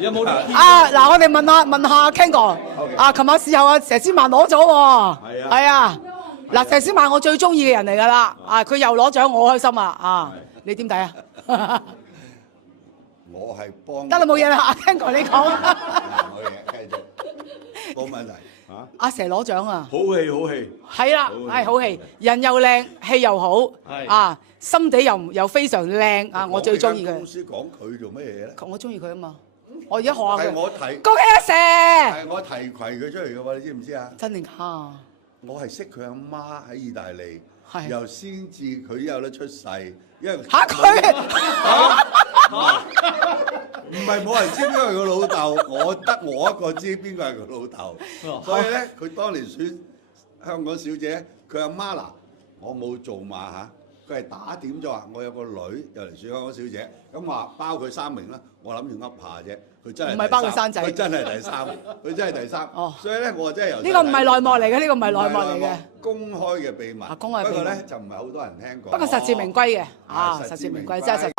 有冇嗱，我哋問下 Ken 哥，琴晚事後佘詩曼攞咗喎，係啊，嗱，佘詩曼我最中意嘅人嚟㗎啦，佢又攞獎，我好開心啊，你點睇啊？我係幫得啦，冇嘢啦，Ken 哥你講。冇嘢，繼續，冇問題嚇。阿佘攞獎啊！好戲好戲，係啦，係好戲，人又靚，戲又好，心地又非常靚啊！我最中意佢。公司講佢做乜嘢咧？我中意佢啊嘛！我而家學下佢。係我提，恭喜阿佘！係我提攜佢出嚟嘅喎，你知唔知啊？真定假？我係識佢阿媽喺意大利，係又先至佢有得出世，因為嚇佢唔係冇人知邊個係佢老豆，我得我一個知邊個係佢老豆，所以咧佢當年選香港小姐，佢阿媽嗱，我冇做馬嚇，佢係打點咗話我有個女又嚟選香港小姐，咁話包佢3名啦，我諗住噏下啫，佢真係唔係包佢生仔佢真係第三，佢真係第三，所以咧我真係由呢個唔係內幕嚟嘅，呢個唔係內幕嚟嘅，公開嘅秘密，公開秘密不過咧就唔係好多人聽過。不過實至名歸嘅，實實至名歸真係實。